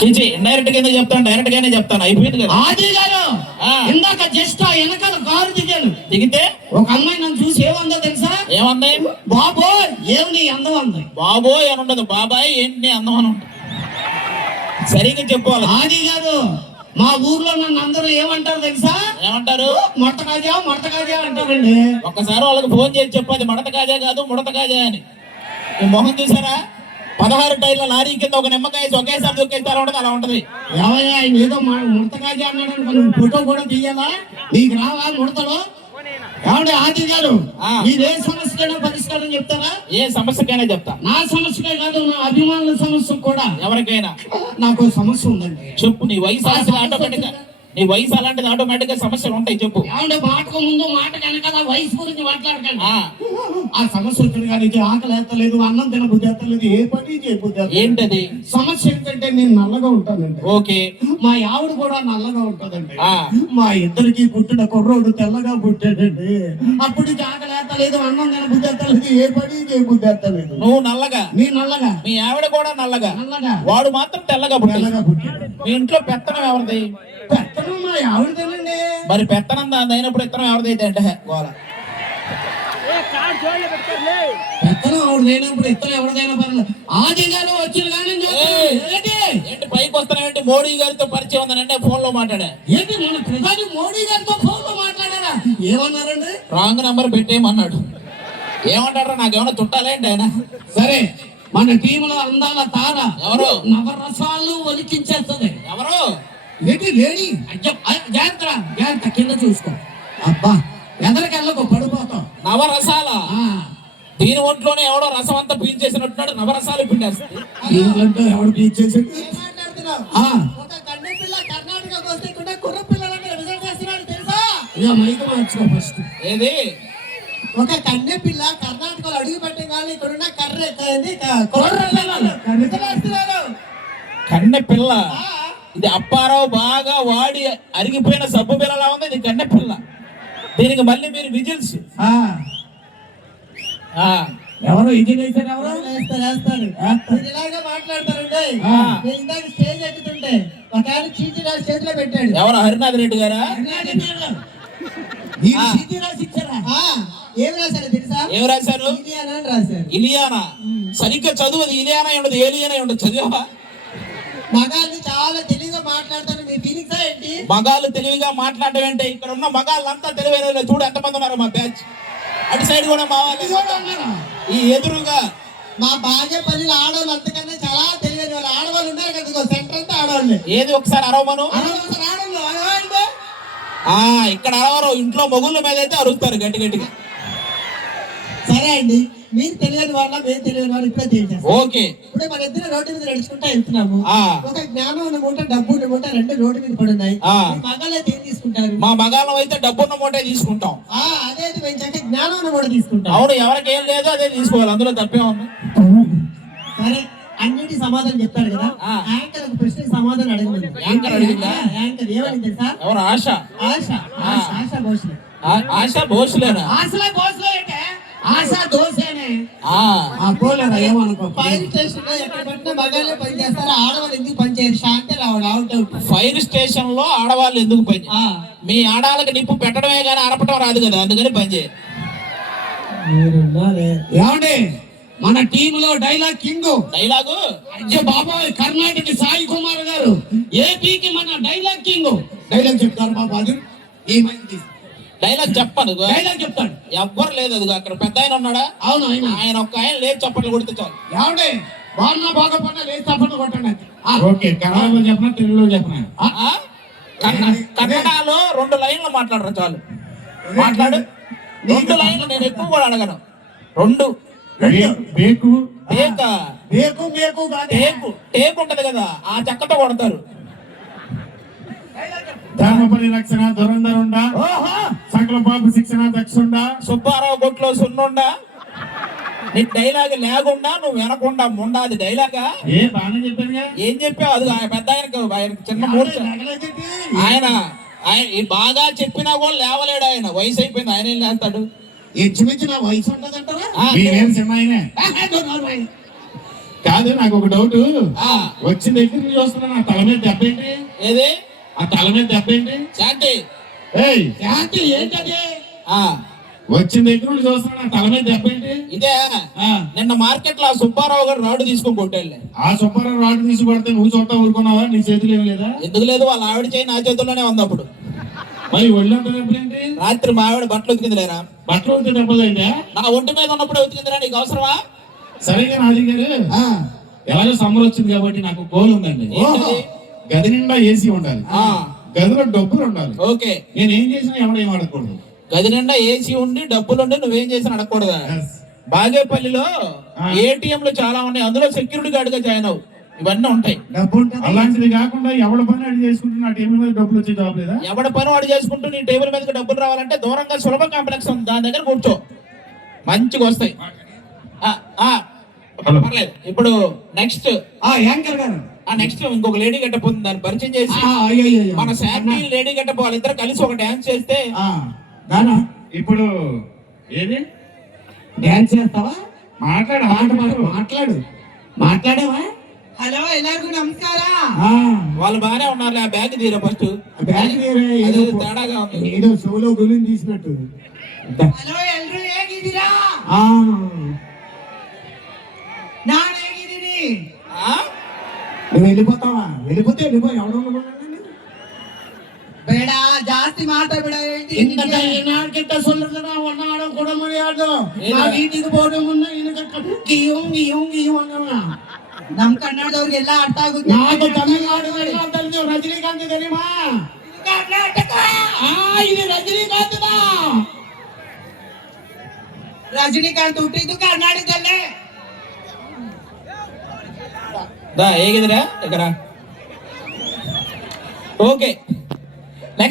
చీచి ఇండైరెక్ట్ గా చెప్తాను, డైరెక్ట్ గానే చెప్తాను. అయిపోయింది కదా. ఆది గారు ఇందాక జస్ట్ ఆ వెనకాల కారు దిగాను. దిగితే ఒక అమ్మాయి నన్ను చూసి ఏమందో తెలుసా? ఏమంది? బాబోయ్ ఏమి నీ అందం అంది. బాబోయ్ అని ఉండదు, బాబాయ్ ఏంటి నీ అందం అని ఉంటుంది. సరిగ్గా చెప్పుకోవాలి. ఆది గారు మా ఊర్లో నన్ను అందరూ ఏమంటారు తెలుసా? ఏమంటారు? మొట్ట కాజా అంటారండి. ఒక్కసారి వాళ్ళకి ఫోన్ చేసి చెప్పది మడత కాజా కాదు ముడత కాజా అని. ఈ మొహం చూసారా? 16 టైర్ల లారీ కింద ఒక నిమ్మకాయ ఒకేసారి దొక్కేస్తారు ఉంటది, అలా ఉంటది. ఏమయ్యా ఆయన ఏదో ముడత కాజా అన్నాడు అనుకో, నువ్వు ఫోటో కూడా తీయాలా? నీకు రావా ముడతలు? ఏమంటే ఆది గారు మీరు ఏ సమస్యకైనా పరిష్కారం చెప్తారా? ఏ సమస్యకైనా చెప్తా. నా సమస్యకే కాదు, నా అభిమానుల సమస్య కూడా. ఎవరికైనా నాకు సమస్య ఉందండి. చెప్పు. నీ వయసు అలాంటిది ఆటోమేటిక్ గా సమస్యలు ఉంటాయి. చెప్పు. ఏమంటే మాటకు ముందు మాట వెనకాల వయసు గురించి మాట్లాడకండి. ఆ సమస్య వచ్చింది కానీ ఆకలి ఎత్తలేదు, అన్నం తినబుద్ధి ఎత్తలేదు, ఏ పని చేయబుద్ధి. ఏంటది సమస్య? ఏంటంటే నేను నల్లగా ఉంటానండి. ఓకే. మా ఆవిడ కూడా నల్లగా ఉంటదండి. మా ఇద్దరికి పుట్టిన కుర్రోడు తెల్లగా పుట్టాడండి. అప్పుడు ఆకలి ఎత్తలేదు, అన్నం తినబుద్ధి ఎత్తలేదు, ఏ పని చేయబుద్ధి ఎత్తలేదు. నువ్వు నల్లగా, నీ నల్లగా, మీ ఆవిడ కూడా నల్లగా, వాడు మాత్రం తెల్లగా పుట్టాడు. మీ ఇంట్లో పెత్తనం ఎవరిది? పెత్తనం మా ఆవిడదేనండి. మరి పెత్తనం దాని అయినప్పుడు ఇత్తనం ఎవరిదైతే అంటే గోల. పెత్తనం ఆవిడ లేనప్పుడు ఇత్తనం ఎవరిదైనా పర్లేదు. ఆది గారు వచ్చిన కానీ ఏంటి పైకి వస్తానంటే మోడీ గారితో పరిచయం ఉందనంటే ఫోన్ లో మాట్లాడా. ఏంటి మన ప్రధాని మోడీ గారితో ఫోన్ లో మాట్లాడారా? ఏమన్నారండి? రాంగ్ నంబర్ పెట్టేయమన్నాడు. ఏమంటారా? నాకేమన్నా చుట్టాలేంటి ఆయన? సరే, మన టీంలో అందాల తార ఎవరు? నవరసాలు ఒలికించేస్తుంది. ఎవరు? ఏంటి లేడీ? జాగ్రత్త కింద చూసుకో. అబ్బా ఎదరికెళ్ళకు, పడిపోతాం. నవరసాల దీని ఒంట్లోనే ఎవడో రసం అంతా పీల్చేసినట్టున్నాడు. నవరసాలు పిండేస్తుంది. ఎవడు పీల్చేసి మైకు మార్చుకో ఫస్ట్. ఏది? ఒక కన్నె పిల్ల కర్ణాటకలో అడుగు పెట్టగానే ఇక్కడున్న కన్నె పిల్ల. ఇది అప్పారావు బాగా వాడి అరిగిపోయిన సబ్బు పిల్లలా ఉంది. ఇది కన్నె పిల్ల. దీనికి మళ్ళీ మీరు విజిల్స్. ఎవరు విజిల్ వేస్తారు? ఎవరు వేస్తారు? ఇలాగే మాట్లాడతారండి. ఇందాక స్టేజ్ ఎక్కుతుంటే ఒక ఆయన చీటీ రాసి చేతిలో పెట్టాడు. ఎవరు? హరినాథ్ రెడ్డి గారా? ఏం రాశారు తెలుసా? ఏం రాశారు? ఇలియానా అని రాశారు. ఇలియానా? సరిగ్గా చదువు. అది ఇలియానా ఉండదు, ఏలియానా ఉండదు. చదివా? మగాళ్ళు చాలా తెలివిగా మాట్లాడతారు. మీ ఫీలింగ్స్ ఏంటి? మగాళ్ళు తెలివిగా మాట్లాడటం ఏంటి? ఇక్కడ ఉన్న మగాళ్ళంతా తెలివైన చూడు ఎంతమంది ఉన్నారు మా బ్యాచ్. అటు సైడ్ కూడా మా వాళ్ళు, ఈ ఎదురుగా మా బాగేపల్లిలో ఆడవాళ్ళు అంతకన్నా చాలా తెలివైన వాళ్ళు. ఆడవాళ్ళు ఉన్నారు కదా, సెంటర్ అంతా ఆడవాళ్ళు. ఏది ఒకసారి అరవమను. ఇక్కడ అరవరు, ఇంట్లో మొగుళ్ళ మీద అయితే అరుగుతారు గట్టి గట్టిగా. సరే అండి, మీరు తెలియని వాళ్ళ, మేము తెలియని వాళ్ళు ఇప్పుడే తెలియదు. ఓకే. ఇప్పుడే మన ఇద్దరు రోడ్డు మీద నడుచుకుంటా వెళ్తున్నాము. ఒక జ్ఞానం ఉన్న మూట, డబ్బు ఉన్న మూట రెండు రోడ్డు మీద పడి ఉన్నాయి. మగాళ్ళు అయితే ఏం తీసుకుంటారు? మా మగాళ్ళం అయితే డబ్బున్న మూటే తీసుకుంటాం. అదే మేము జ్ఞానం ఉన్న మూట తీసుకుంటాం. అవును, ఎవరికి ఏం లేదో అదే తీసుకోవాలి, అందులో తప్పే ఉంది. సరే, అన్నిటి సమాధానం చెప్తారు కదా. యాంకర్ ఒక ప్రశ్నకి సమాధానం అడగలేదు. యాంకర్ అడిగిందా? యాంకర్ ఏమని తెలుసా? ఎవరు? ఆశ. ఆశా భోస్లే. ఆశా భోస్లేనా? ఆశలా భోస్లే అంటే ఆశా దోసేనే. పోలేరా ఏమనుకో. ఫైర్ స్టేషన్ లో ఎక్కడ పెట్టినా మగాళ్ళే పని చేస్తారు, ఆడవాళ్ళు ఎందుకు పని చేయరు? శాంతి రావడం అవుట్. ఫైర్ స్టేషన్ లో ఆడవాళ్ళు ఎందుకు పని? మీ ఆడవాళ్ళకి నిప్పు పెట్టడమే కానీ అరపటం రాదు కదా, అందుకని పని చేయరు. ఏమండి మన టీమ్ లో డైలాగ్ కింగ్. డైలాగు బాబాయ్ కర్ణాటక సాయి కుమార్ గారు, ఏపీకి మన డైలాగ్ కింగ్. డైలాగ్ చెప్తారు బాబా. అది ఏమైంది? డైలాగ్ చెప్పను. డైలాగ్ చెప్తాడు. ఎవ్వరు లేదు. అది అక్కడ పెద్ద ఆయన ఉన్నాడా? అవును, ఆయన ఒక్క ఆయన లేదు చప్పట్లు కొడితే చాలు. ఏమండి బాగా బాగుపడ్డా లేదు చప్పట్లు కొట్టండి. ఓకే, కన్నడలో చెప్పనా తెలుగులో చెప్పనా? కన్నడలో 2 లైన్లు మాట్లాడరు చాలు. మాట్లాడు. 2 లైన్లు. నేను ఎక్కువ కూడా అడగను. 2 బేకు టేకు ఉంటది కదా, ఆ చెక్కతో కొడతారు. ధర్మ పరిరక్షణ దురంధరుండా, సకల పాప శిక్షణ దక్షుండా, సుబ్బారావు కొట్లో సున్నుండా. నీ డైలాగ్ లేకుండా నువ్వు వినకుండా ముండా. అది డైలాగా? బాగానే చెప్పాను. ఏం చెప్పావు? అది పెద్ద ఆయనకు చిన్న మూర్తి. ఆయన బాగా చెప్పినా కూడా లేవలేడు. ఆయన వయసు అయిపోయింది, ఆయన ఏం లేస్తాడు? ఇంచుమించు నా వయసు ఉండదంటారా? కాదు నాకు ఒక డౌట్. ఆ, వచ్చిన దగ్గర నుంచి చూస్తున్నా నా తల మీద దెబ్బ ఏంటి? ఏది ఆ తల మీద దెబ్బ ఏంటి? శాంతి? ఏయ్, శాంతి ఏంటది? ఆ, వచ్చిన దగ్గర నుంచి చూస్తున్నా నా తల మీద దెబ్బ ఏంటి? ఇదే ఆ, నిన్న మార్కెట్ లో ఆ సుబ్బారావు గారు రాడు తీసుకొని కొట్టేళ్ళే. ఆ సుబ్బారావు రాడ్ తీసి కొడితే నువ్వు చూస్తా ఊరుకున్నావా? నీ చేతులు ఏమి లేదా? ఎందుకు లేదు, వాళ్ళ ఆవిడ చేయి నా చేతుల్లోనే ఉంది. అప్పుడు మరి ఒళ్ళంతా దెబ్బలు ఏంటి? రాత్రి మా ఆవిడ బట్టలు ఉతికింది లేరా? బట్టలు ఉంటే దెబ్బలు ఏంటా? నా ఒంటి మీద ఉన్నప్పుడే ఉతికిందిరా, నీకు అవసరమా? సరిగా నాది గారు, ఆ, ఎలాగో సమ్మర్ వచ్చింది కాబట్టి నాకు గోల్ ఉందండి. ఏంటది? గది నిండా ఏసీ ఉండాలి, ఆ, గదిలో డబ్బులు ఉండాలి. ఓకే. నేను ఏం చేసినా ఎవడేం ఆడకూడదు. గది నిండా ఏసీ ఉండి డబ్బులు ఉండి నువ్వేం చేసినా అడగకూడదా? బాగేపల్లిలో ఏటీఎంలు చాలా ఉన్నాయి, అందులో సెక్యూరిటీ గార్డ్ గా జాయిన్ అవ్వు, ఇవన్నీ ఉంటాయి. డబ్బు ఉంటుంది. అలాంటిది కాకుండా ఎవడ పని అడిగి చేసుకుంటే నా టేబుల్ మీద డబ్బులు వచ్చే జాబ్ లేదా? ఎవడ పని వాడు చేసుకుంటూ నీ టేబుల్ మీదకి డబ్బులు రావాలంటే దూరంగా సులభ కాంప్లెక్స్ ఉంది, దాని దగ్గర కూర్చో, మంచిగా వస్తాయి. ఆ, ఆ, పర్లేదు. ఇప్పుడు నెక్స్ట్ యాంకర్ గారు, నెక్స్ట్ ఇంకొక లేడీ గెటప్ ఉంది, దాన్ని పరిచయం చేసి అయ్యో మన శాంతి లేడీ గెటప్ వాళ్ళిద్దరు కలిసి ఒక డాన్స్ చేస్తే దానా ఇప్పుడు ఏది డాన్స్ చేస్తావా? మాట్లాడు మాట్లాడు మాట్లాడేవా? హలో ಎಲ್ಲರಿಗೂ ನಮಸ್ಕಾರ. వాళ్ళు బాగానే ఉన్నారు. ఆ బ్యాగ్ తీరా ఫస్ట్, బ్యాగ్ అది తేడాగా ఉంది. ఏదో షోలో గురించి తీసినట్టు. ಹಲೋ ಎಲ್ರು ಹೇಗಿದ್ದೀರಾ? ఆ, ನಾನು ಹೇಗಿದ್ದೀನಿ? ఆ? నువ్వు వెళ్ళిపోతావా? వెళ్ళిపోతే వెళ్ళిపో, ఎవడో ಬೇಡ ಜಾಸ್ತಿ ಮಾತಾಡಬೇಡ ಹೇಳ್ತೀನಿ இந்த ನಿನ್ಗೆ. நாட்கிட்ட சொல்றதுனா ஒன்னாட கூட முடியாது. நான் வீட்டுக்கு போட முன்ன எனக்கு கியும் கியும் கியும் ಅನ್ನೋಣ. ನಮ್ ಕನ್ನಡದವ್ರಿಗೆಲ್ಲ ಅರ್ಥ ಆಗುತ್ತೆ. నాకు తమిళనాడు తెలుసు, రజనీకాంత్ తెలియమా? ಕರ್ನಾಟಕ ఇది రజనీకాంత్ దా. ರಜನಿಕಾಂತ್ ಹುಟ್ಟಿದ್ದು ಕರ್ನಾಟಕದಲ್ಲೇ. దా, ಹೇಗಿದ್ದೀರಾ? ఇక్కడ ఓకే.